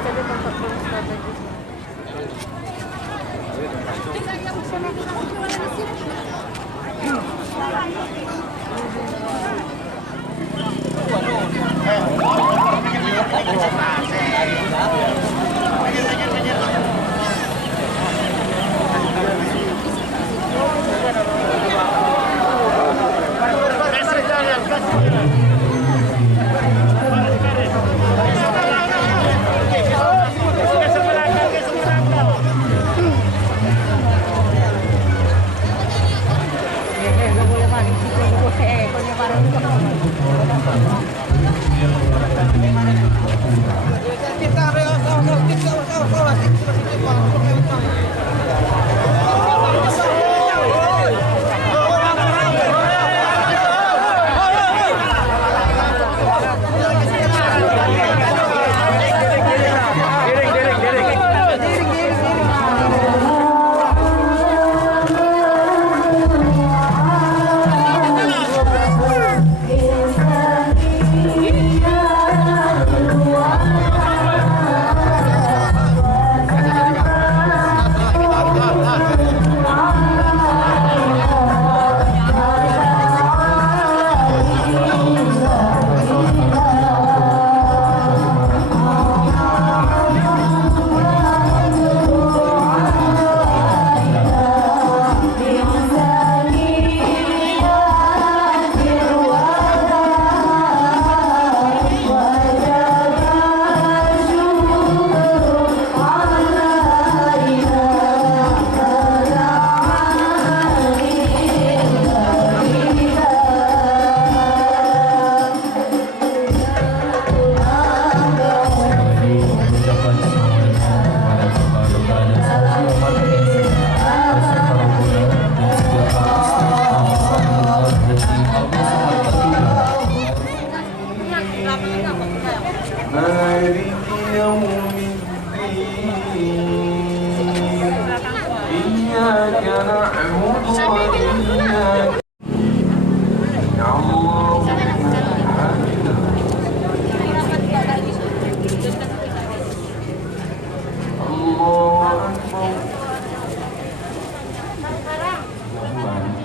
Jadi tempat strategis.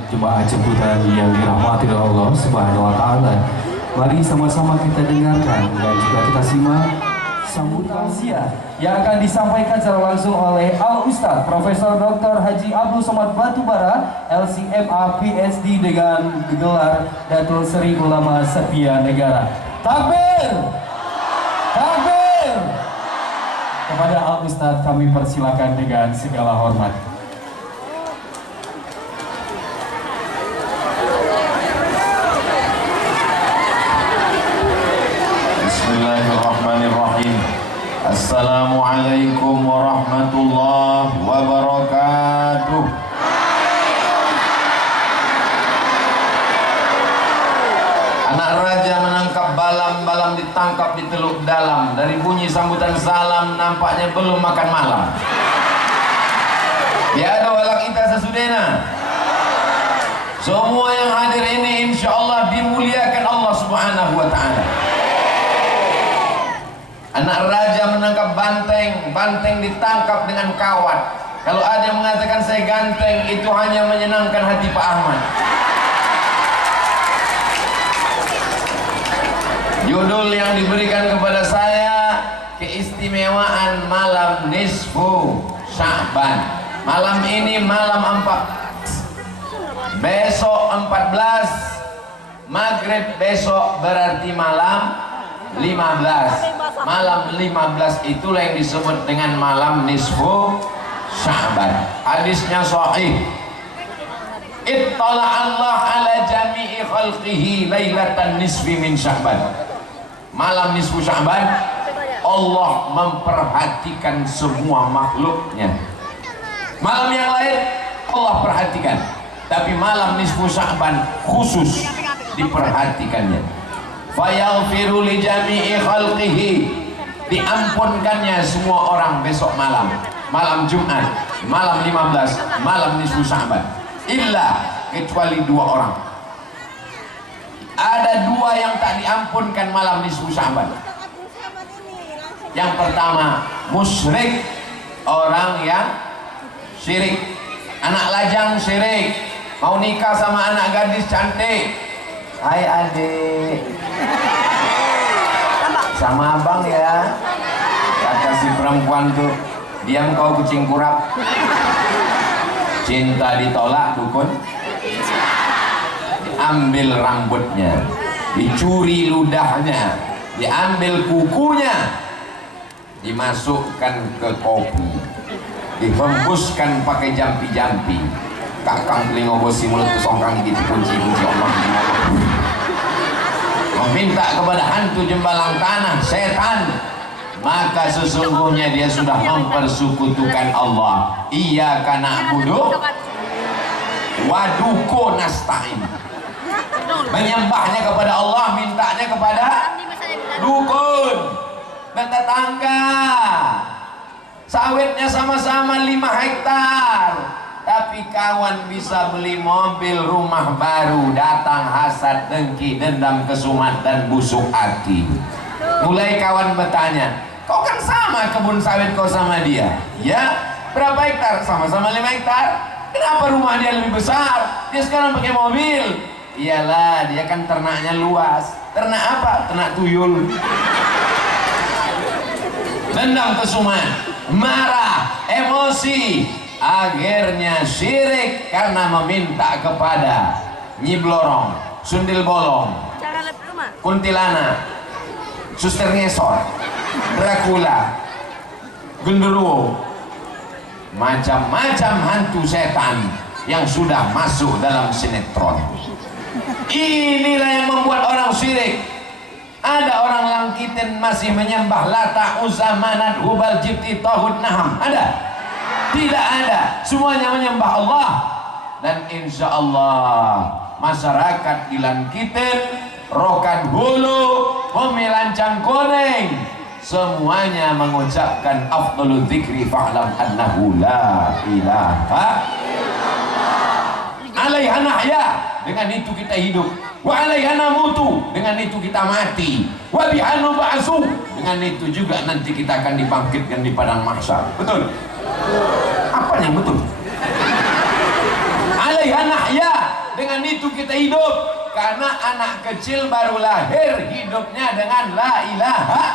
Jemaah jemputan yang dirahmati oleh Allah Subhanahu wa taala. Mari sama-sama kita dengarkan dan juga kita simak sambutan tausiah yang akan disampaikan secara langsung oleh Al Ustadz Profesor Dr. Haji Abdul Somad Batubara, LCMA PhD dengan gelar Datul Seri Ulama Setia Negara. Takbir! Takbir! Kepada Al Ustadz kami persilakan dengan segala hormat. Bismillahirrahmanirrahim. Assalamualaikum warahmatullahi wabarakatuh. Anak raja menangkap balam, balam ditangkap di teluk dalam. Dari bunyi sambutan salam nampaknya belum makan malam. Tiada walang kita sesudena. Semua yang hadir ini insya Allah dimuliakan Allah Subhanahu wa ta'ala. Anak raja menangkap banteng, banteng ditangkap dengan kawat. Kalau ada yang mengatakan saya ganteng, itu hanya menyenangkan hati Pak Ahmad. Judul yang diberikan kepada saya, keistimewaan malam nisfu Sya'ban. Malam ini malam 4, besok 14, maghrib besok berarti malam 15. Malam 15 itulah yang disebut dengan malam nisfu Sya'ban. Hadisnya sahih. Ittala Allah ala jami'i khalqihi lailatan nisfi min Sya'ban. Malam nisfu Sya'ban Allah memperhatikan semua makhluknya. Malam yang lain Allah perhatikan, tapi malam nisfu Sya'ban khusus diperhatikannya. Fayaghfiru li jami'i khalqihi, diampunkannya semua orang besok malam, malam Jumat, malam 15, malam nisfu Sya'ban, illa kecuali 2 orang. Ada dua yang tak diampunkan malam nisfu Sya'ban. Yang pertama, musyrik, orang yang syirik. Anak lajang syirik, mau nikah sama anak gadis cantik. Hai adik, sama abang ya. Kata si perempuan tuh, diam kau kucing kurap. Cinta ditolak dukun, diambil rambutnya, dicuri ludahnya, diambil kukunya, dimasukkan ke kopi, dihembuskan pakai jampi-jampi. Kakang telinga bosi mulut kesongkang gitu, kunci-kunci Allah. Meminta kepada hantu jembalang tanah, setan, maka sesungguhnya dia sudah mempersekutukan Allah. Iyyaka na'budu wa duko nasta'in. Menyembahnya kepada Allah, mintanya kepada dukun dan tetangga. Sawitnya sama-sama 5 hektar, tapi kawan bisa beli mobil, rumah baru, datang hasad, dengki, dendam, kesumat, dan busuk hati. Mulai kawan bertanya, kau kan sama kebun sawit kau sama dia? Ya, berapa hektar? Sama-sama 5 hektar. Kenapa rumah dia lebih besar? Dia sekarang pakai mobil. Iyalah, dia kan ternaknya luas. Ternak apa? Ternak tuyul. Dendam, kesumat, marah, emosi, akhirnya syirik karena meminta kepada Nyi Blorong, Sundil Bolong, kuntilanak, suster ngesot, Dracula, genderuwo, macam-macam hantu setan yang sudah masuk dalam sinetron. Inilah yang membuat orang syirik. Ada orang Langkiten masih menyembah Lata, Uzza, Manat, Hubal, Jibti, Tauhud, Naham. Ada? Tidak ada. Semuanya menyembah Allah. Dan insya Allah masyarakat di Langkiten, Rokan Hulu, Pemelancang Koneng, semuanya mengucapkan afdalul dzikri fa'lam annahu la ilaha alaiha nahya, dengan itu kita hidup, wa alaiha namutu, dengan itu kita mati, wa biha nub'atsu, dengan itu juga nanti kita akan dibangkitkan di padang mahsyar. Betul? Apa yang betul? Alaiha nahya, dengan itu kita hidup, karena anak kecil baru lahir hidupnya dengan la ilaha.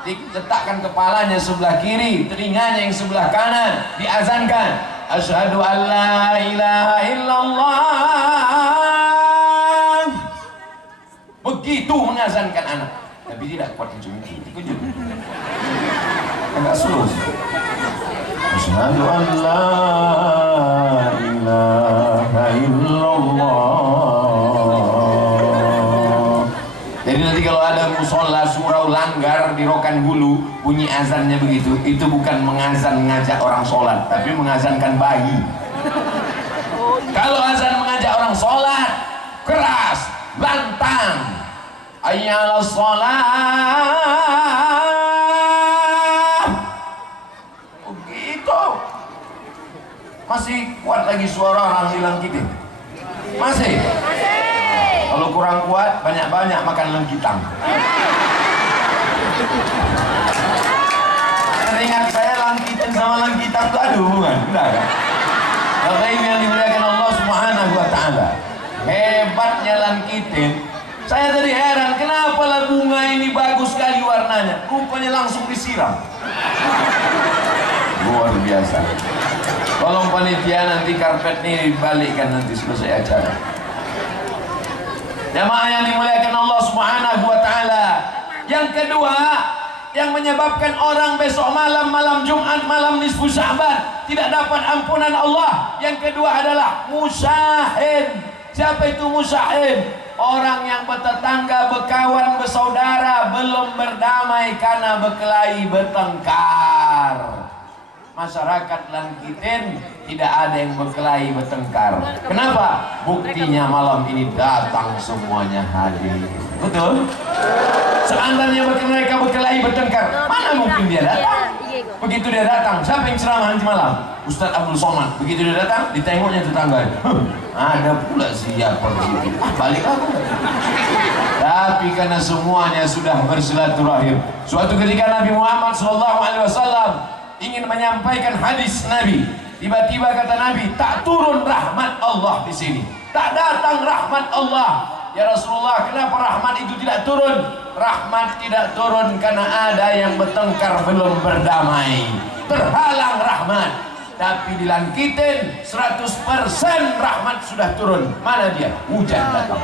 Diletakkan kepalanya sebelah kiri, telinganya yang sebelah kanan, diazankan, asyhadu an la ilaha illallah. Begitu mengazankan anak, tapi tidak kuat ujung-ujung, agak slow. Asyhadu an la ilaha illallah. Jadi nanti kalau ada musola surau langgar di Rokan Hulu bunyi azannya begitu, itu bukan mengazan ngajak orang sholat, tapi mengazankan bayi. Kalau azan mengajak orang sholat, keras, lantang, hayya 'alas shalah, begitu. Masih kuat lagi suara orang hilang gitu? Masih? Kalau kurang kuat, banyak-banyak makan lengkitang. Teringat saya Langkiten sama Langkitang itu ada hubungan, enggak kan? Bapak Ibu yang dimuliakan Allah Subhanahu wa Ta'ala, hebatnya Langkiten. Saya tadi heran, kenapa lah bunga ini bagus sekali warnanya? Rupanya langsung disiram. Luar biasa. Tolong panitia nanti karpet ini dibalikkan nanti selesai acara. Jamaah yang dimuliakan Allah Subhanahu wa Ta'ala. Yang kedua, yang menyebabkan orang besok malam Jumat, malam nisfu Sya'ban tidak dapat ampunan Allah, yang kedua adalah musyahid. Siapa itu musyahid? Orang yang bertetangga, berkawan, bersaudara, belum berdamai karena berkelahi, bertengkar. Masyarakat Langkiten tidak ada yang berkelahi, bertengkar. Kenapa? Buktinya malam ini datang semuanya hadir. Betul? Seandainya mereka berkelahi, bertengkar, mana mungkin dia datang? Begitu dia datang, siapa yang ceramah nanti malam? Ustadz Abdul Somad. Begitu dia datang, ditengoknya tetangga. Ada pula siapa di situ. Balik aku. Tapi karena semuanya sudah bersilaturahim. Suatu ketika Nabi Muhammad SAW ingin menyampaikan hadis Nabi. Tiba-tiba kata Nabi, tak turun rahmat Allah di sini. Tak datang rahmat Allah. Ya Rasulullah, kenapa rahmat itu tidak turun? Rahmat tidak turun karena ada yang bertengkar belum berdamai. Terhalang rahmat. Tapi dilangkitin 100% rahmat sudah turun. Mana dia? Hujan datang.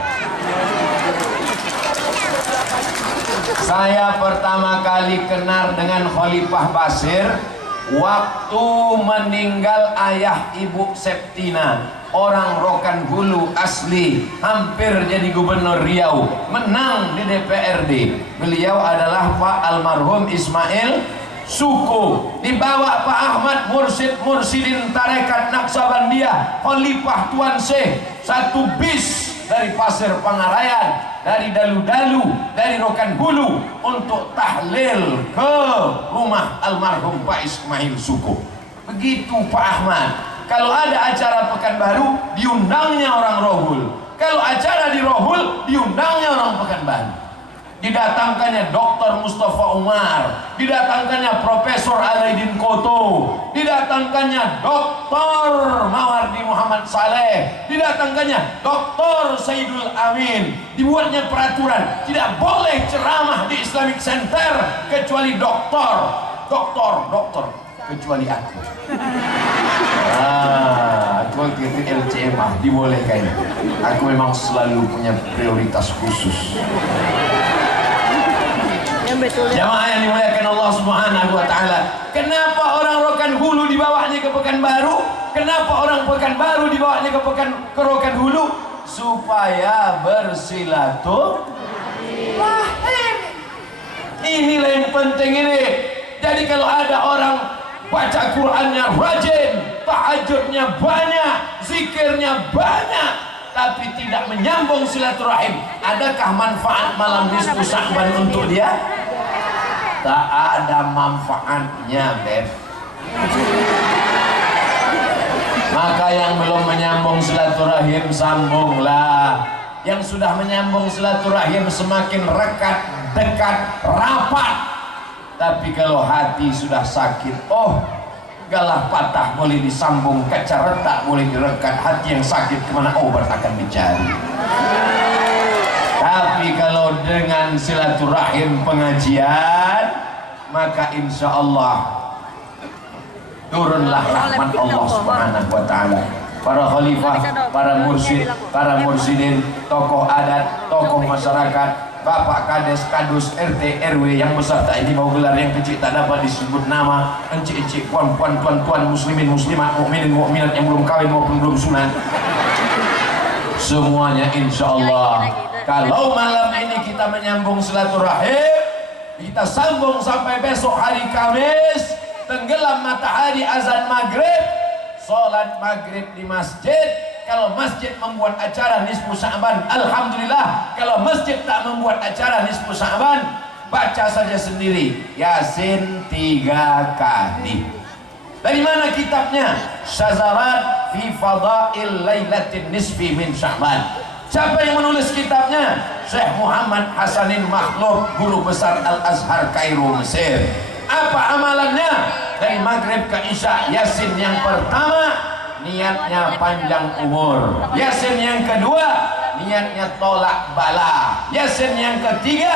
Saya pertama kali kenal dengan Khalifah Basir waktu meninggal ayah Ibu Septina, orang Rokan Hulu asli, hampir jadi gubernur Riau, menang di DPRD. Beliau adalah Pak almarhum Ismail Suku. Dibawa Pak Ahmad Mursidin Tarekat Naksabandia, Khalifah Tuan Syekh, satu bis dari Pasir Pangarayan, dari Dalu-Dalu, dari Rokan Hulu untuk tahlil ke rumah almarhum Pak Ismail Suku. Begitu Pak Ahmad. Kalau ada acara Pekanbaru, diundangnya orang Rohul. Kalau acara di Rohul, diundangnya orang Pekanbaru. Didatangkannya Dr. Mustafa Umar, didatangkannya Profesor Alaidin Koto, didatangkannya Dr. Mawardi Muhammad Saleh, didatangkannya Dr. Saidul Amin. Dibuatnya peraturan, tidak boleh ceramah di Islamic Center kecuali doktor, kecuali aku. Aku waktu itu LCMA dibolehkan. Aku memang selalu punya prioritas khusus. Jamaah yang dimuliakan Allah Subhanahu wa taala. Kenapa orang Rokan Hulu dibawanya ke Pekanbaru? Kenapa orang Pekanbaru dibawanya ke Rokan Hulu? Supaya bersilaturahim. Inilah yang penting ini. Jadi kalau ada orang baca Qur'annya rajin, tahajudnya banyak, zikirnya banyak, tapi tidak menyambung silaturahim, adakah manfaat malam nisfu Sya'ban untuk dia? Tak ada manfaatnya, Beb. Maka yang belum menyambung silaturahim, sambunglah. Yang sudah menyambung silaturahim semakin rekat, dekat, rapat. Tapi kalau hati sudah sakit, galah patah boleh disambung, kaca retak boleh direkat, hati yang sakit kemana obat akan dicari. Tapi kalau dengan silaturahim pengajian, maka insya Allah turunlah rahmat Allah Subhanahu wa taala. Para khalifah, para mursyid, para mursyidin, tokoh adat, tokoh masyarakat, Bapak Kades, Kadus, RT, RW yang besar tak ini mau gelar, yang kecil tak dapat disebut nama, encik-encik, puan-puan, tuan-tuan, muslimin, muslimat, mukminin, mukminat yang belum kawin maupun belum sunat. Semuanya insya Allah. Kalau malam ini kita menyambung silaturahim, kita sambung sampai besok hari Kamis, tenggelam matahari azan maghrib, sholat maghrib di masjid. Kalau masjid membuat acara nisfu Sya'ban, alhamdulillah. Kalau masjid tak membuat acara nisfu Sya'ban, baca saja sendiri Yasin 3 kali. Dari mana kitabnya? Syazarat fi Fadail Lailatin Nisfi min Sya'ban. Siapa yang menulis kitabnya? Syekh Muhammad Hasanin Makhluf, guru besar Al-Azhar Kairo, Mesir. Apa amalannya? Dari maghrib ke isya, Yasin yang pertama niatnya panjang umur, Yasin yang kedua niatnya tolak bala, Yasin yang ketiga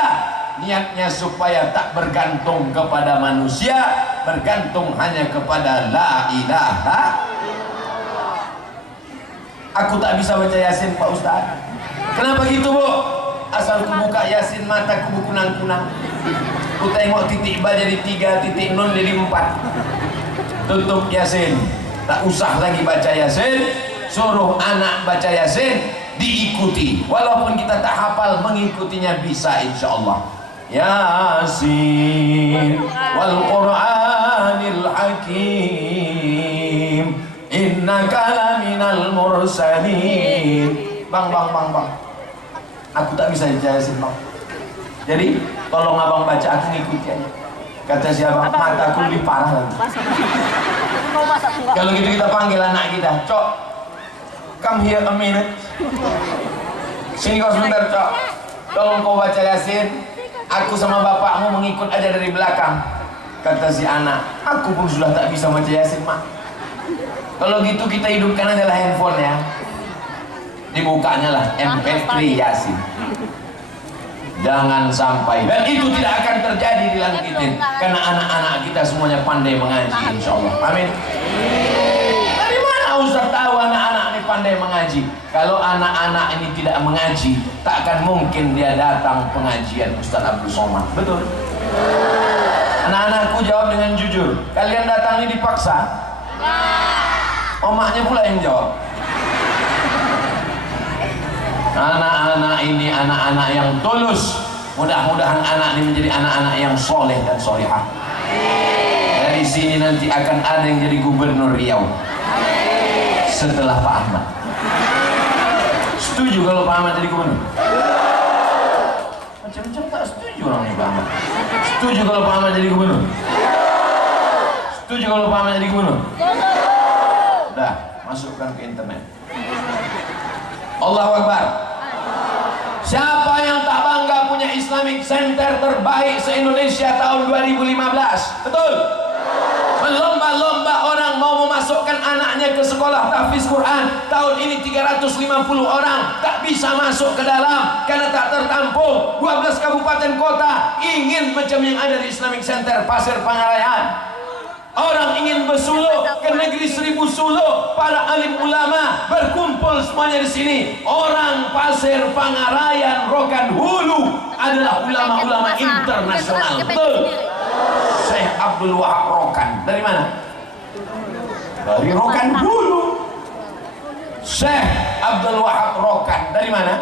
niatnya supaya tak bergantung kepada manusia, bergantung hanya kepada la ilaha. Aku tak bisa baca Yasin, Pak Ustaz. Kenapa gitu, Bu? Asal ku buka Yasin, mataku berkunang-kunang. Ku tengok titik ba jadi 3, titik nun jadi 4. Tutup Yasin. Tak usah lagi baca Yasin, suruh anak baca Yasin, diikuti. Walaupun kita tak hafal, mengikutinya bisa insya Allah. Yasin wal Qur'anil Hakim, innaka laminal mursalin. Bang. Aku tak bisa baca Yasin, Bang. Jadi tolong abang baca, aku ngikuti aja. Kata siapa? Mataku lebih parah lagi. Kalau gitu kita panggil anak kita, Cok, come here a minute. Sini kau sebentar, Cok. Tolong kau baca Yasin. Aku sama bapakmu mengikut aja dari belakang. Kata si anak, aku pun sudah tak bisa baca Yasin, Mak. Kalau gitu kita hidupkan aja lah handphone ya. Dibukanya lah MP3 Yasin. Jangan sampai, dan itu tidak akan terjadi di Langkitin, karena anak-anak kita semuanya pandai mengaji, insya Allah. Amin. Dari mana Ustaz tahu anak-anak ini pandai mengaji? Kalau anak-anak ini tidak mengaji, tak akan mungkin dia datang pengajian Ustaz Abdul Somad. Betul? Anak-anakku jawab dengan jujur. Kalian datang ini dipaksa? Omaknya pula yang jawab. Anak-anak ini anak-anak yang tulus. Mudah-mudahan anak ini menjadi anak-anak yang soleh dan solehah. Dari sini nanti akan ada yang jadi gubernur Riau setelah Pak Ahmad. Setuju kalau Pak Ahmad jadi gubernur? Macam-macam tak setuju orang ini Pak Ahmad. Setuju kalau Pak Ahmad jadi gubernur? Setuju kalau Pak Ahmad jadi gubernur? Udah, masukkan ke internet. Allahu Akbar. Siapa yang tak bangga punya Islamic Center terbaik se-Indonesia tahun 2015? Betul? Berlomba-lomba orang mau memasukkan anaknya ke sekolah tahfiz Quran. Tahun ini 350 orang tak bisa masuk ke dalam karena tak tertampung. 12 kabupaten kota ingin macam yang ada di Islamic Center Pasir Pangarayan. Orang ingin bersuluk ke negeri 1000 suluk. Para alim ulama berkumpul semuanya di sini. Orang Pasir Pangarayan, Rokan Hulu adalah ulama-ulama internasional. Betul? Syekh Abdul Wahab Rokan. Dari mana? Dari Rokan Hulu. Syekh Abdul Wahab Rokan. Dari mana?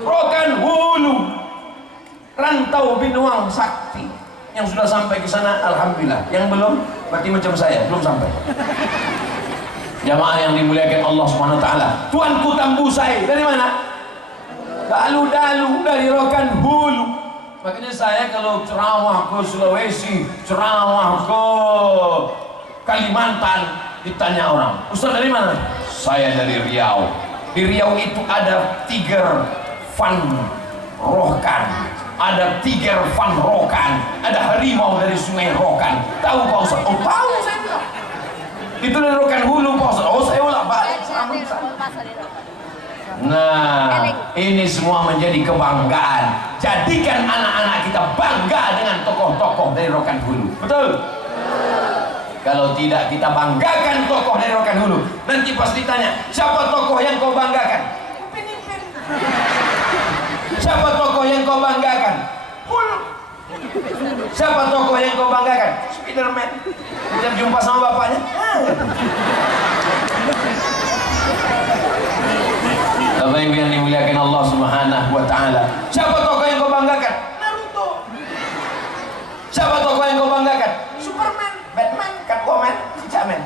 Rokan Hulu. Rantau Binuang Sakti. Yang sudah sampai ke sana, alhamdulillah. Yang belum, berarti macam saya, belum sampai. Jamaah yang dimuliakan Allah Subhanahu wa taala. Tuanku Tambusai, dari mana? Dalu-dalu dari Rokan Hulu. Makanya saya kalau ceramah ke Sulawesi, ceramah ke Kalimantan, ditanya orang, Ustaz dari mana? Saya dari Riau. Di Riau itu ada Tiger Van Rokan, ada Tiger Van Rokan, ada harimau dari Sungai Rokan. Tahu Pak Ustaz? Oh tahu saya bilang. Itu dari Rokan Hulu Pak Ustaz. Oh saya ulang balik. Nah, ini semua menjadi kebanggaan. Jadikan anak-anak kita bangga dengan tokoh-tokoh dari Rokan Hulu. Betul? Kalau tidak kita banggakan tokoh dari Rokan Hulu, nanti pas ditanya, siapa tokoh yang kau banggakan? Siapa tokoh yang kau banggakan? Hulu. Siapa tokoh yang kau banggakan? Spiderman. Kita jumpa sama bapaknya. Bapak Ibu yang dimuliakan Allah Subhanahu wa taala. Siapa tokoh yang kau banggakan? Naruto. Siapa tokoh yang kau banggakan? Superman, Batman, Catwoman, Cicaman.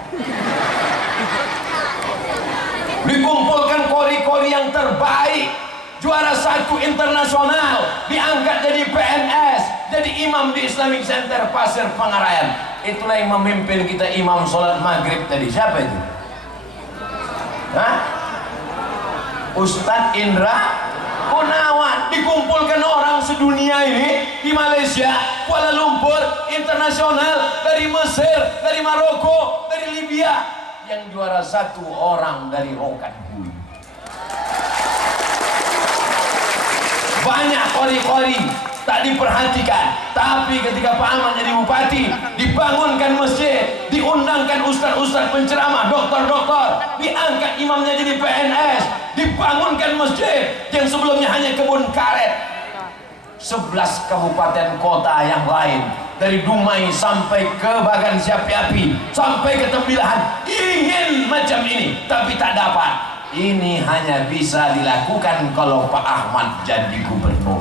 Dikumpulkan kori-kori yang terbaik. Juara 1 internasional, diangkat jadi PNS, jadi imam di Islamic Center Pasir Pangarayan. Itulah yang memimpin kita imam sholat maghrib tadi. Siapa itu? Hah? Ustadz Indra Gunawan. Dikumpulkan orang sedunia ini di Malaysia, Kuala Lumpur, internasional, dari Mesir, dari Maroko, dari Libya. Yang juara 1 orang dari Rokan Hulu. Banyak kori-kori tak diperhatikan, tapi ketika Pak Ahmad jadi bupati, dibangunkan masjid, diundangkan ustaz-ustaz penceramah, dokter-dokter, diangkat imamnya jadi PNS, dibangunkan masjid yang sebelumnya hanya kebun karet. 11 kabupaten kota yang lain, dari Dumai sampai ke Bagan Siapi Api, sampai ke Tembilahan, ingin macam ini, tapi tak dapat. Ini hanya bisa dilakukan kalau Pak Ahmad jadi gubernur.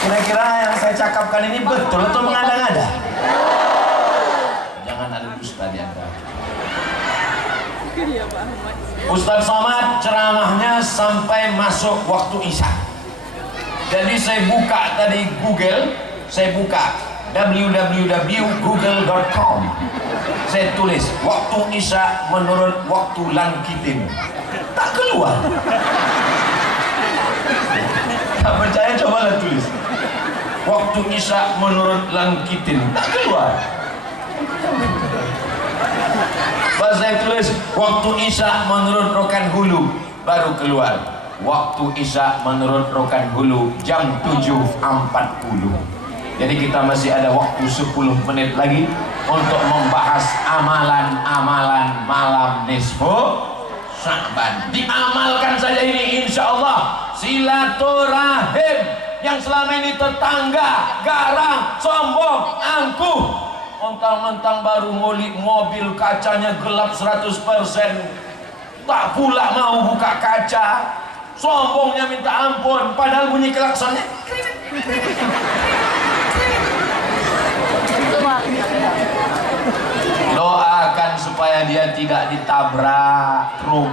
Kira-kira yang saya cakapkan ini betul atau mengada-ngada? Jangan ada dusta di antara. Ustaz Somad ceramahnya sampai masuk waktu Isya. Jadi saya buka tadi Google, saya buka www.google.com. Saya tulis waktu Isya menurut waktu Langkitin. Tak keluar. Tak percaya, cobalah tulis waktu Isya menurut Langkitin. Tak keluar. Pas saya tulis waktu Isya menurut Rokan Hulu, baru keluar waktu Isya menurut Rokan Hulu jam 7.40. Jadi kita masih ada waktu 10 menit lagi untuk membahas amalan-amalan malam nisfu Sya'ban. Diamalkan saja ini, insya Allah. Silaturahim yang selama ini tetangga, garang, sombong, angkuh, mentang-mentang baru ngulik mobil kacanya gelap 100%, tak pula mau buka kaca, sombongnya minta ampun, padahal bunyi klaksonnya. Doakan supaya dia tidak ditabrak truk.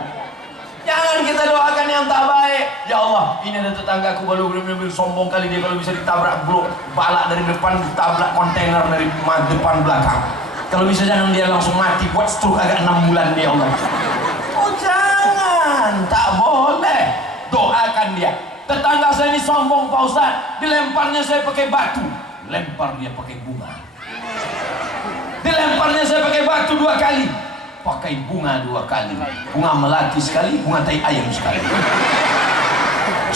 Jangan kita doakan yang tak baik. Ya Allah, ini ada tetanggaku baru benar-benar sombong kali, dia kalau bisa ditabrak blok balak dari depan, ditabrak kontainer dari depan belakang. Kalau bisa jangan dia langsung mati, buat stroke agak 6 bulan dia, Allah. Oh jangan, tak boleh. Doakan dia. Tetangga saya ini sombong Pak Ustaz, dilemparnya saya pakai batu, lempar dia pakai bunga. Dilemparnya saya pakai batu 2 kali, pakai bunga 2 kali. Bunga melati sekali, bunga tai ayam sekali.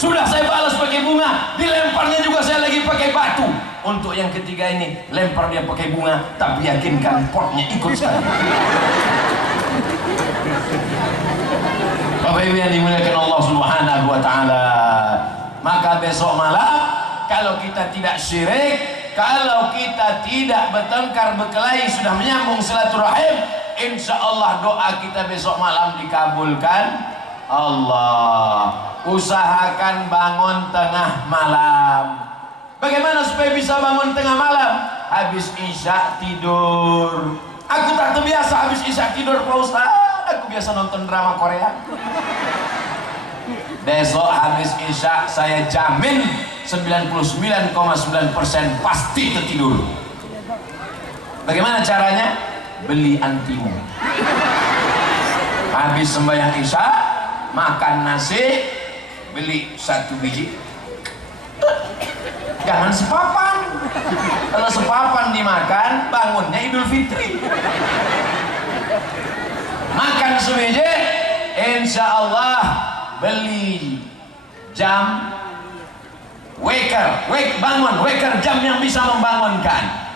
Sudah saya balas pakai bunga, dilemparnya juga saya lagi pakai batu. Untuk yang ketiga ini, lempar dia pakai bunga, tapi yakinkan potnya ikut sekali. Bapak Ibu yang dimuliakan Allah Subhanahu wa taala, maka besok malam kalau kita tidak syirik, kalau kita tidak bertengkar berkelahi, sudah menyambung silaturahim, insya Allah doa kita besok malam dikabulkan Allah. Usahakan bangun tengah malam. Bagaimana supaya bisa bangun tengah malam? Habis Isya tidur. Aku tak terbiasa habis Isya tidur Pak Ustaz. Aku biasa nonton drama Korea. Besok habis Isya saya jamin 99,9% pasti tertidur. Bagaimana caranya? Beli antimu. Habis sembahyang Isya, makan nasi, beli 1 biji. Jangan sepapan. Kalau sepapan dimakan, bangunnya Idul Fitri. Makan sebiji, insya Allah beli jam waker jam yang bisa membangunkan.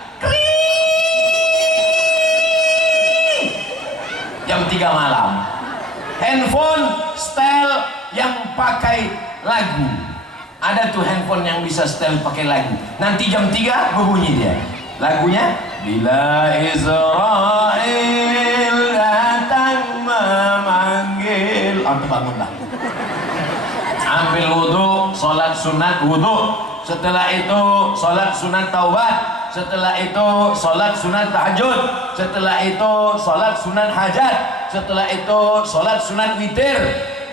Jam 3 malam. Handphone setel yang pakai lagu. Ada tuh handphone yang bisa setel pakai lagu. Nanti jam 3 berbunyi dia. Lagunya Bila Israel datang memanggil. Bangunlah. Ambil wudhu, sholat sunat wudhu. Setelah itu sholat sunat taubat. Setelah itu sholat sunat tahajud. Setelah itu sholat sunat hajat. Setelah itu sholat sunat witir.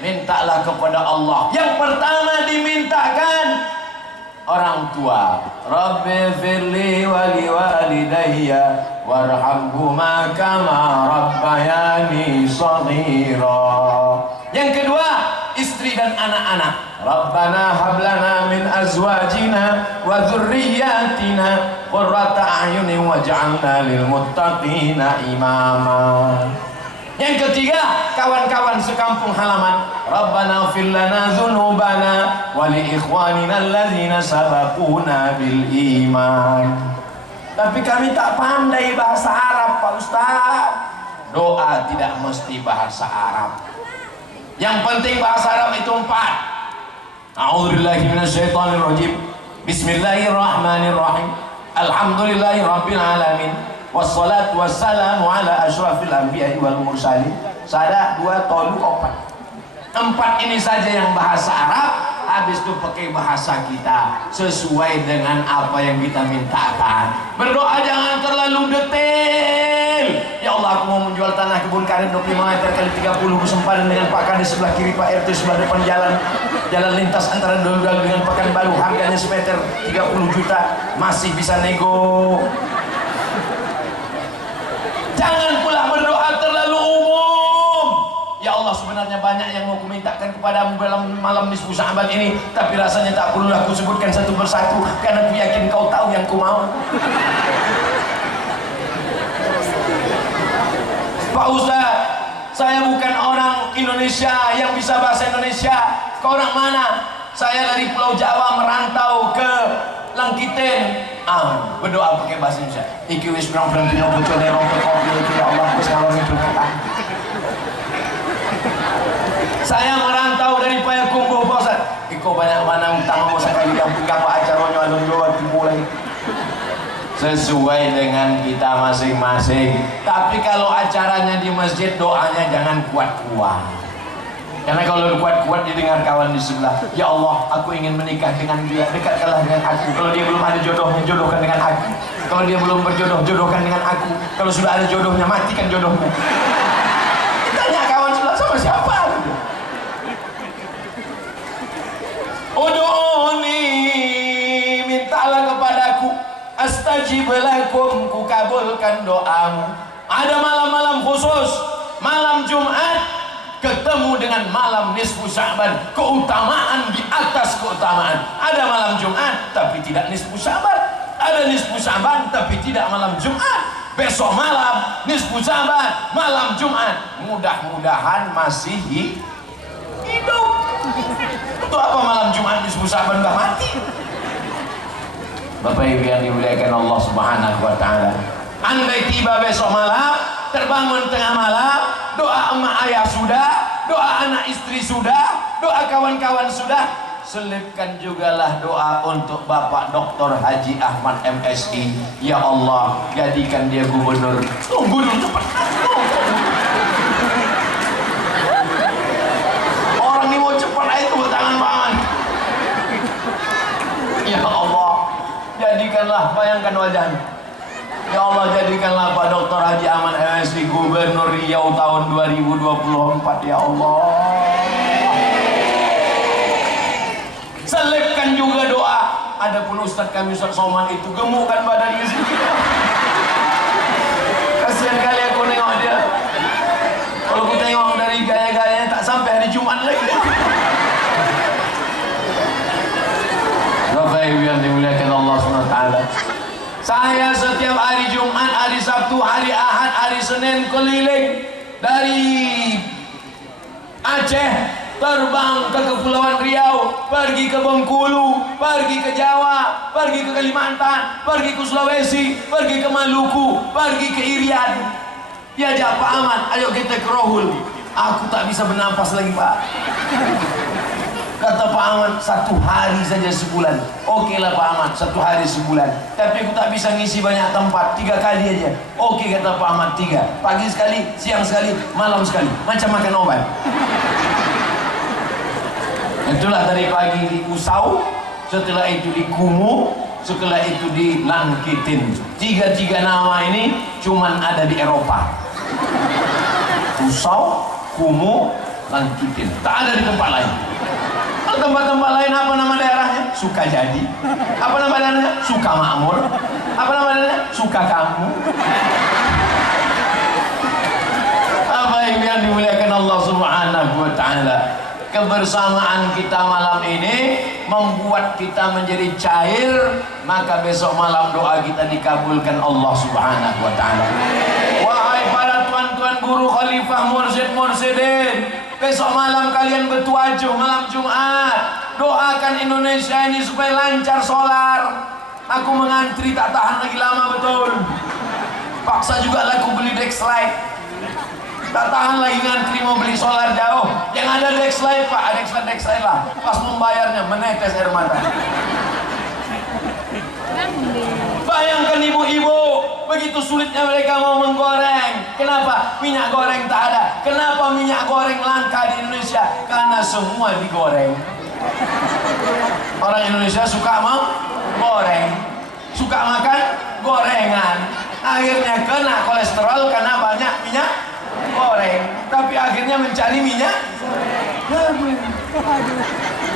Mintalah kepada Allah. Yang pertama dimintakan orang tua. Rabbi firli wali walidayya warhamhuma kama rabbayani shaghira. Yang kedua, istri dan anak-anak. Rabbana hablana min azwajina wa dzurriyyatina qurrata a'yunin waj'alna lil muttaqina imama. Yang ketiga, kawan-kawan sekampung halaman. Rabbana ighfir lana dzunubana wa li ikhwanina alladzina sabaquna bil iman. Tapi kami tak pandai bahasa Arab, Pak Ustaz. Doa tidak mesti bahasa Arab. Yang penting bahasa Arab itu 4. A'udzubillahi minasyaitonirrajim. Bismillahirrahmanirrahim. Alhamdulillahirabbil alamin. Wassalatu wassalamu ala asyrafil anbiya'i wal mursalin. Sada 2 tolu 4. 4 ini saja yang bahasa Arab. habis itu pakai bahasa kita sesuai dengan apa yang kita mintakan. Berdoa jangan terlalu detail. Ya Allah, aku mau menjual tanah kebun karet 25 meter kali 30 bersempadan dengan Pak Kades sebelah kiri, Pak RT sebelah depan, jalan lintas antara Dol-Dol dengan Pekanbaru, harganya semeter 30 juta, masih bisa nego. Jangan pula berdoa terlalu umum. Ya Allah, sebenarnya banyak yang mau kumintakan kepadamu dalam malam nisfu Sya'ban ini, tapi rasanya tak perlu aku sebutkan satu persatu, karena aku yakin kau tahu yang ku mau. Pak Ustaz, saya bukan orang Indonesia yang bisa bahasa Indonesia. Kau orang mana? Saya dari Pulau Jawa merantau ke Langkiten. Berdoa pakai bahasa Indonesia. Iki wis berang-berang dino bocone rong kopi iki, ya Allah wis ngalami berkah. Saya merantau dari Payakumbuh, Pak Ustaz. Iko banyak mana utang mau sekali yang pegang Pak acaranya alun doa dimulai. Sesuai dengan kita masing-masing. Tapi kalau acaranya di masjid, doanya jangan kuat-kuat. Karena kalau kuat-kuat didengar kawan di sebelah, ya Allah, aku ingin menikah dengan dia, dekatkanlah dengan aku. Kalau dia belum ada jodohnya, jodohkan dengan aku. Kalau dia belum berjodoh, jodohkan dengan aku. Kalau sudah ada jodohnya, matikan jodohnya. Tanya kawan sebelah, sama siapa? Udu'uni, mintalah kepadaku, astajib lakum, ku kabulkan doamu. Ada malam-malam khusus, malam Jumat ketemu dengan malam nisfu Sya'ban, keutamaan di atas keutamaan. Ada malam Jumat tapi tidak nisfu Sya'ban, ada nisfu Sya'ban tapi tidak malam Jumat. Besok malam nisfu Sya'ban, malam Jumat. Mudah-mudahan masih hidup. Itu apa malam Jumat nisfu Sya'ban udah mati? Bapak Ibu yang dimuliakan Allah Subhanahu wa taala, andai tiba besok malam, terbangun tengah malam, doa emak ayah sudah, doa anak istri sudah, doa kawan-kawan sudah, selipkan jugalah doa untuk Bapak Dr. Haji Ahmad MSI. Ya Allah, jadikan dia gubernur. Tunggu dulu, cepat. Orang ini mau cepat aja tuh tangan tangan. Ya Allah, jadikanlah, bayangkan wajahnya. Ya Allah, jadikanlah Pak Dr. Haji Ahmad MSI Gubernur Riau tahun 2024, ya Allah. Selipkan juga doa. Adapun Ustadz kami Ustadz Somad itu gemukkan badannya sedikit. Kasihan kali aku nengok dia. Kalau aku tengok dari gaya-gayanya tak sampai hari Jumat lagi. Bapak Ibu yang dimuliakan Allah SWT, saya setiap hari Jumat, hari Sabtu, hari Ahad, hari Senin keliling dari Aceh terbang ke Kepulauan Riau, pergi ke Bengkulu, pergi ke Jawa, pergi ke Kalimantan, pergi ke Sulawesi, pergi ke Maluku, pergi ke Irian. Diajak Pak Ahmad, ayo kita ke Rohul. Aku tak bisa bernafas lagi, Pak. Kata Pak Ahmad, 1 hari saja sebulan. Oke lah Pak Ahmad, 1 hari sebulan. Tapi aku tak bisa ngisi banyak tempat, 3 kali aja. Oke kata Pak Ahmad, 3. Pagi sekali, siang sekali, malam sekali. Macam makan obat. Itulah dari pagi di Usau, setelah itu di Kumu, setelah itu di Langkitin. 3 nama ini cuman ada di Eropa. Usau, Kumu, Langkitin. Tak ada di tempat lain. Tempat-tempat lain apa nama daerahnya? Sukajadi. Apa nama daerahnya? Sukamakmur. Apa nama daerahnya? Sukakamu. Apa yang dimuliakan Allah Subhanahu wa taala, kebersamaan kita malam ini membuat kita menjadi cair, maka besok malam doa kita dikabulkan Allah Subhanahu wa taala. Wahai para tuan-tuan guru, khalifah, mursyid-mursyidin, besok malam kalian bertuajuh malam Jumat, doakan Indonesia ini supaya lancar solar. Aku mengantri tak tahan lagi lama betul. Paksa juga lah aku beli Dexlight. Tak tahan lagi ngantri mau beli solar jauh. Yang ada Dexlight Pak, Dexlight lah. Pas membayarnya menetes air mata. Bayangkan ibu-ibu, begitu sulitnya mereka mau menggoreng. Kenapa? Minyak goreng tak ada. Kenapa minyak goreng langka di Indonesia? Karena semua digoreng. Orang Indonesia suka mau goreng, suka makan gorengan, akhirnya kena kolesterol karena banyak minyak goreng, tapi akhirnya mencari minyak.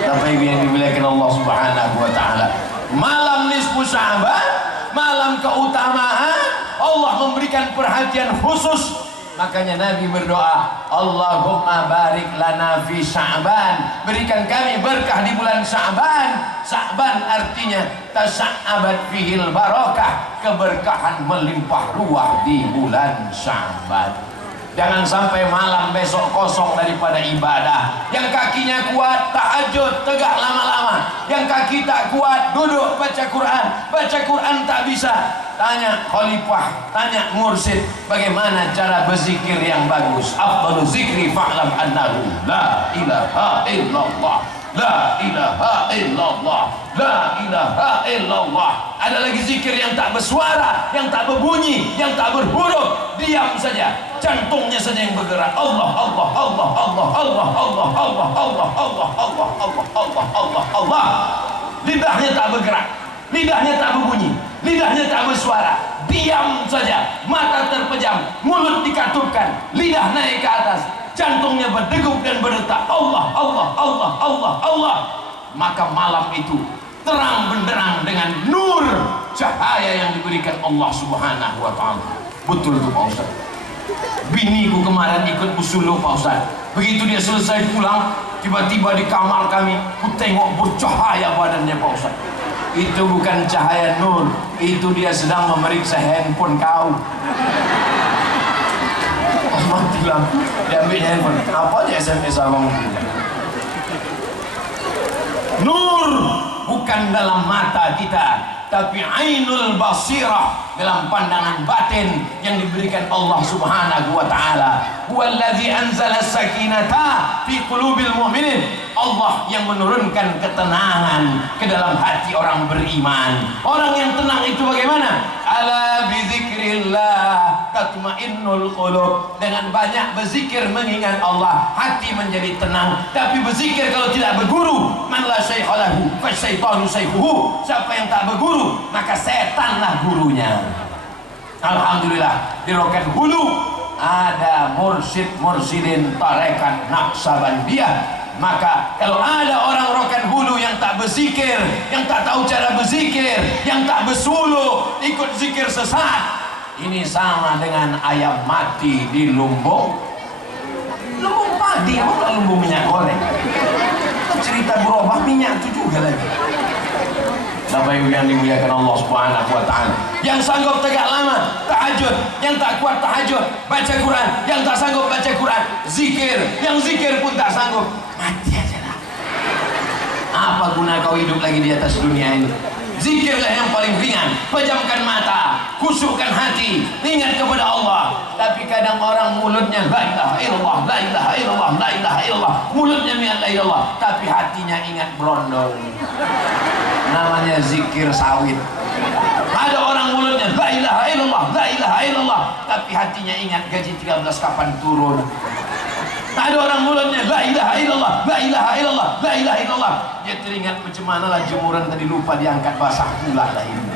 Bapak Ibu yang dimuliakan Allah Subhanahu wa taala, malam nisfu Sya'ban, malam keutamaan, Allah memberikan perhatian khusus. Makanya Nabi berdoa, Allahumma barik lana fi Sya'ban, berikan kami berkah di bulan Sya'ban. Sya'ban artinya tasa'abat fihil barakah, keberkahan melimpah ruah di bulan Sya'ban. Jangan sampai malam besok kosong daripada ibadah. Yang kakinya kuat tahajud, tegak lama-lama. Yang kaki tak kuat duduk baca Quran. Baca Quran tak bisa, tanya khalifah, tanya mursyid, bagaimana cara berzikir yang bagus. Afdalu zikri fa'lam annahu la ilaha illallah, la ilaha illallah, la ilaha illallah. Ada lagi zikir yang tak bersuara, yang tak berbunyi, yang tak berhuruf, diam saja, jantungnya saja yang bergerak. Allah Allah Allah Allah Allah Allah Allah Allah Allah Allah Allah Allah Allah Allah. Lidahnya tak bergerak, lidahnya tak berbunyi, lidahnya tak bersuara, diam saja, mata terpejam, mulut dikatupkan, lidah naik ke atas, jantungnya berdegup dan berdetak. Allah Allah Allah Allah Allah. Maka malam itu terang benderang dengan nur cahaya yang diberikan Allah Subhanahu wa taala. Betul itu Pak Ustaz. Biniku kemarin ikut busuluh Pak Ustaz. Begitu dia selesai pulang, tiba-tiba di kamar kami, ku tengok bercahaya badannya Pak Ustaz. Itu bukan cahaya nur, itu dia sedang memeriksa handphone kau. Mati lampu, dia ambil handphone. Apa dia SMS abang? Nur bukan dalam mata kita, tapi ainul basirah, dalam pandangan batin yang diberikan Allah Subhanahu wa taala. Huwallazi anzala sakinata fi qulubil mu'minin. Allah yang menurunkan ketenangan ke dalam hati orang beriman. Orang yang tenang itu bagaimana? Ala bizikrillah tatmainnul qulub. Dengan banyak berzikir mengingat Allah, hati menjadi tenang. Tapi berzikir kalau tidak berguru, man la syaikha lahu fasyaitanu syaikhuhu. Siapa yang tak berguru, maka setanlah gurunya. Alhamdulillah di Rokan Hulu ada mursyid-mursyidin tarekat Naqsabandiyah. Maka kalau ada orang Rokan Hulu yang tak berzikir, yang tak tahu cara berzikir, yang tak bersuluh, ikut zikir sesat, ini sama dengan ayam mati di lumbung padi, apa lumbung minyak goreng. Cerita berubah minyak itu juga lagi. Bapak Ibu yang dimuliakan Allah Subhanahu wa taala, yang sanggup tegak lama tahajud, yang tak kuat tahajud, baca Quran, yang tak sanggup baca Quran, zikir, yang zikir pun tak sanggup, mati aja lah. Apa guna kau hidup lagi di atas dunia ini? Zikirlah yang paling ringan. Pejamkan mata, khusyukkan hati, ingat kepada Allah. Tapi kadang orang mulutnya la ilaha illallah, la ilaha illallah, la ilaha illallah, mulutnya la ilaha illallah, tapi hatinya ingat brondol. Namanya zikir sawit. Ada orang mulutnya la ilaha illallah, la ilaha illallah, tapi hatinya ingat gaji 13 kapan turun. Ada orang mulutnya la ilaha illallah, la ilaha illallah, la ilaha illallah, dia teringat macam mana lah jemuran tadi lupa diangkat basah pula lah ini.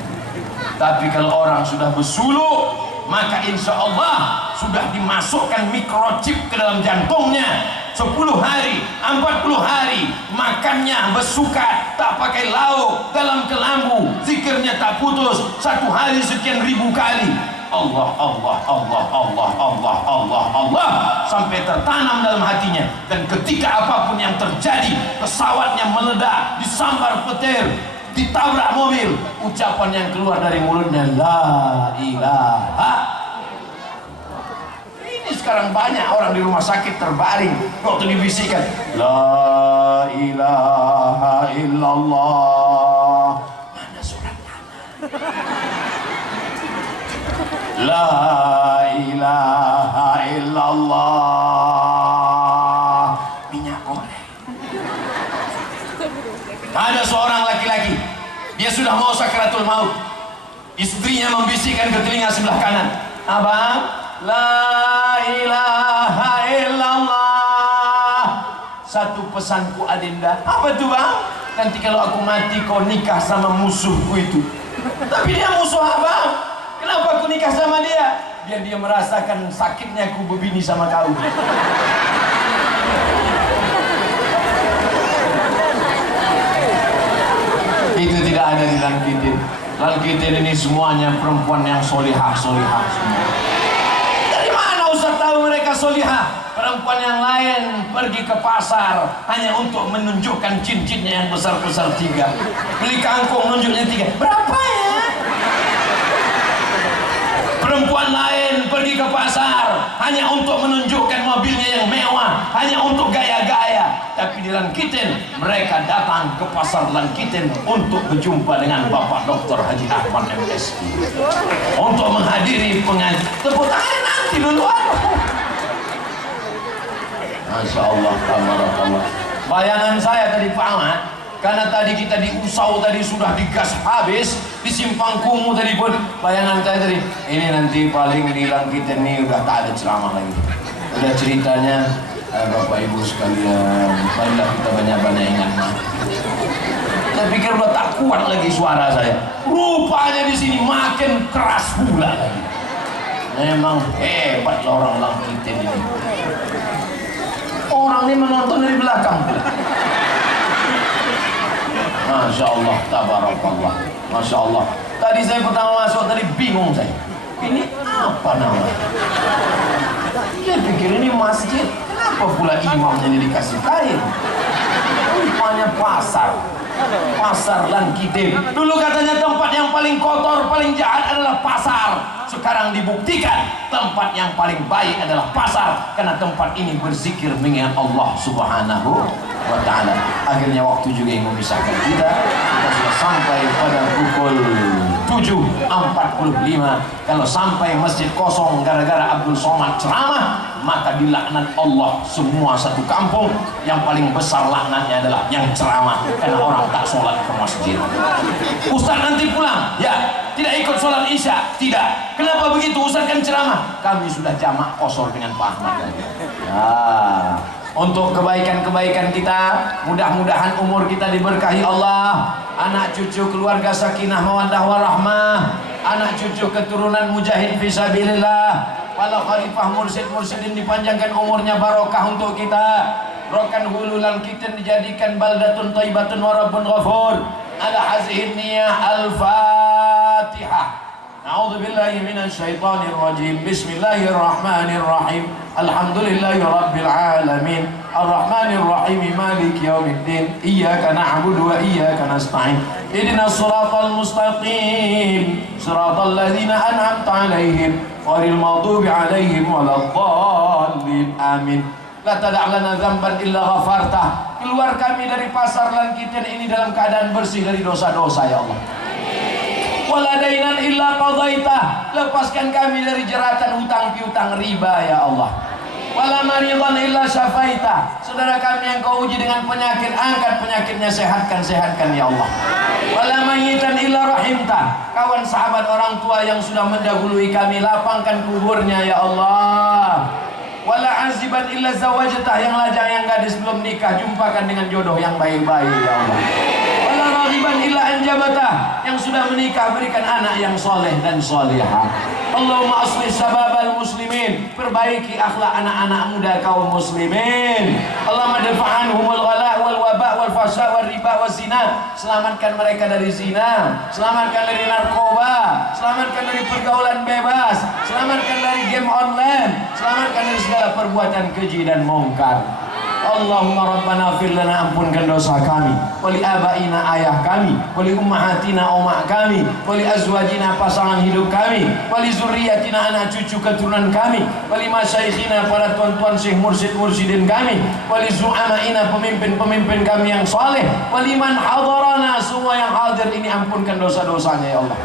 Tapi kalau orang sudah bersuluh, maka insya Allah sudah dimasukkan mikrochip ke dalam jantungnya. 10 hari, 40 hari, makannya bersukat, tak pakai lauk, dalam kelambu, zikirnya tak putus, 1 hari sekian ribu kali. Allah, Allah, Allah, Allah, Allah, Allah, Allah, sampai tertanam dalam hatinya. Dan ketika apapun yang terjadi, pesawatnya meledak, disambar petir, ditabrak mobil, ucapan yang keluar dari mulutnya la ilaha. Ini sekarang banyak orang di rumah sakit terbaring, waktu dibisikkan la ilaha illallah, mana surat la ilaha illallah, minyak goreng. Ada seorang laki-laki, dia sudah mau sakaratul maut, istrinya membisikkan ke telinga sebelah kanan, abang, la ilaha illallah. satu pesanku Adinda. Apa tuh bang? Nanti kalau aku mati kau nikah sama musuhku itu. Tapi dia musuh abang. Kenapa aku nikah sama dia? Biar dia merasakan sakitnya aku berbini sama kau. Itu tidak ada di Langkitin. Langkitin ini semuanya perempuan yang solihah semua. Dari mana Ustaz tahu mereka solihah? Perempuan yang lain pergi ke pasar hanya untuk menunjukkan cincinnya yang besar-besar 3. Beli kangkung nunjuknya 3. Berapa ya? Perempuan lain pergi ke pasar hanya untuk menunjukkan mobilnya yang mewah, hanya untuk gaya-gaya. Tapi di Langkitin mereka datang ke pasar Langkitin untuk berjumpa dengan Bapak Dr. Haji Ahmad MSI, untuk menghadiri pengajian. Tepuk tangan nanti dulu. Masya Allah, tabarakallah. Bayangan saya tadi Pak Ahmad, karena tadi kita diusau tadi sudah digas habis, di Simpang Kumuh tadi pun bayangan saya tadi, ini nanti paling di Langkitin ini udah tak ada ceramah lagi. Udah ceritanya, Bapak Ibu sekalian, marilah kita banyak-banyak ingat mati. Saya pikir udah tak kuat lagi suara saya. Rupanya di sini makin keras pula lagi. Memang hebat orang Langkitin ini. Orang ini menonton dari belakang. Masya Allah, tabarakallah. Masya Allah. Tadi saya pertama masuk tadi bingung saya. Ini apa namanya? Saya pikir ini masjid. Kenapa pula imamnya ini dikasih kain? Rupanya pasar. Pasar Langkitin. Dulu katanya tempat yang paling kotor, paling jahat adalah pasar. Sekarang dibuktikan tempat yang paling baik adalah pasar, karena tempat ini berzikir mengingat Allah Subhanahu wa ta'ala. Akhirnya waktu juga yang memisahkan kita. Kita sudah sampai pada pukul 7.45. Kalau sampai masjid kosong gara-gara Abdul Somad ceramah, maka dilaknat Allah semua satu kampung. Yang paling besar laknatnya adalah yang ceramah, karena orang tak sholat ke masjid. Ustaz nanti pulang, ya tidak ikut sholat isya, tidak. Kenapa begitu? Ustaz kan ceramah. Kami sudah jamak kosor dengan Pak Ahmad. Ya, untuk kebaikan-kebaikan kita, mudah-mudahan umur kita diberkahi Allah, anak cucu keluarga sakinah mawaddah warahmah, anak cucu keturunan mujahid fisabilillah, para khalifah mursyid-mursyidin dipanjangkan umurnya, barokah untuk kita. Rokan hulu Langkitin dijadikan baldatun thayyibatun wa rabbun ghafur. Ala hazihin niyah al-Fatihah. A'udzu billahi minasy syaithanir rajim. Bismillahirrahmanirrahim. Alhamdulillahi rabbil alamin. Arrahmanir rahim. Maliki yaumiddin. Iyyaka na'budu wa iyyaka nasta'in. Ihdinas shiratal mustaqim. Shiratal ladzina an'amta 'alaihim ghairil maghdubi 'alaihim waladdallin. Amin. La tada' lana dzamban illa ghafartah. Keluar kami dari pasar Langkitin ini dalam keadaan bersih dari dosa-dosa ya Allah. Wala dainan illa qadaitah. Lepaskan kami dari jeratan hutang piutang riba ya Allah. Wala maridan illa syafaitah. Saudara kami yang kau uji dengan penyakit, angkat penyakitnya, sehatkan ya Allah. Wala mayyitan illa rahimtah. Kawan sahabat orang tua yang sudah mendahului kami, lapangkan kuburnya ya Allah. Wala aziban illa zawajtah. Yang lajang yang gadis belum nikah, jumpakan dengan jodoh yang baik-baik ya Allah. Wala raghiban illa anjabatah. Yang sudah menikah, berikan anak yang soleh dan solihah. Allahumma aslih sababal muslimin. Perbaiki akhlak anak-anak muda kaum muslimin. Allahumma dafa'anhumul ghala wal waba wal fasha wal riba wal zina. Selamatkan mereka dari zina, selamatkan dari narkoba, selamatkan dari pergaulan bebas, selamatkan dari game online, selamatkan dari segala perbuatan keji dan mungkar. Allahumma rabbana fir lana, ampunkan dosa kami, wali abaina ayah kami, wali ummahatina umak kami, wali azwajina pasangan hidup kami, wali zurriyatina anak cucu keturunan kami, wali masyaikhina para tuan-tuan syekh mursyid-mursyidin kami, wali zu'amaina pemimpin-pemimpin kami yang saleh, wali man hadarana, semua yang hadir ini ampunkan dosa-dosanya ya Allah.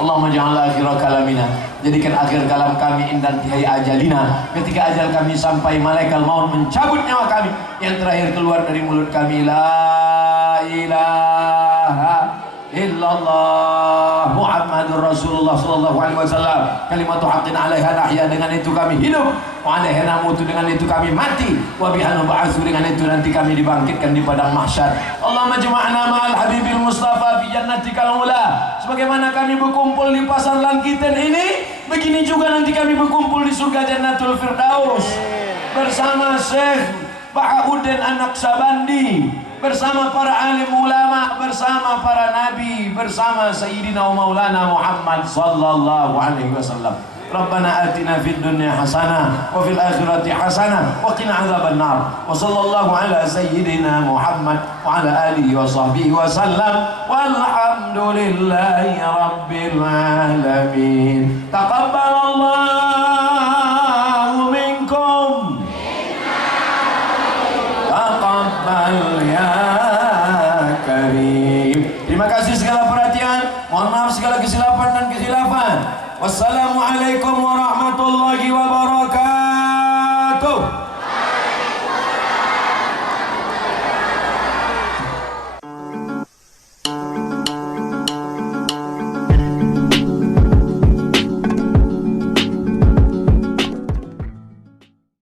Allahumma ja'al akhir kalamina, jadikan akhir kalam kami indan tihai ajalina, ketika ajal kami sampai malaikat maut mencabut nyawa kami, yang terakhir keluar dari mulut kami la ilaha illallah Muhammadur Rasulullah sallallahu alaihi wasallam, kalimatu haqqin 'alaiha nahya, dengan itu kami hidup, wa alaihi namutu, dengan itu kami mati, wa biha nub'atsu, dengan itu nanti kami dibangkitkan di padang mahsyar. Allahumma jama'na ma'al habibil mustafa fi jannatikal ula. Sebagaimana kami berkumpul di pasar Langkiten ini, begini juga nanti kami berkumpul di surga Jannatul Firdaus bersama Syekh Bahauddin An-Naqsabandi, bersama para alim ulama, bersama para nabi, bersama Sayyidina wa Maulana Muhammad sallallahu alaihi wasallam. Rabbana atina fid dunya hasanah wa fil akhirati hasanah wa qina adzabannar. Wa sallallahu ala sayyidina Muhammad wa ala alihi wa sahbihi wa sallam. Walhamdulillahi rabbil alamin. Taqabbalallahu minkum. Taqabbal ya karim. Terima kasih segala perhatian. Mohon maaf segala kesilapan dan kehilafan. Wassalamualaikum warahmatullahi wabarakatuh.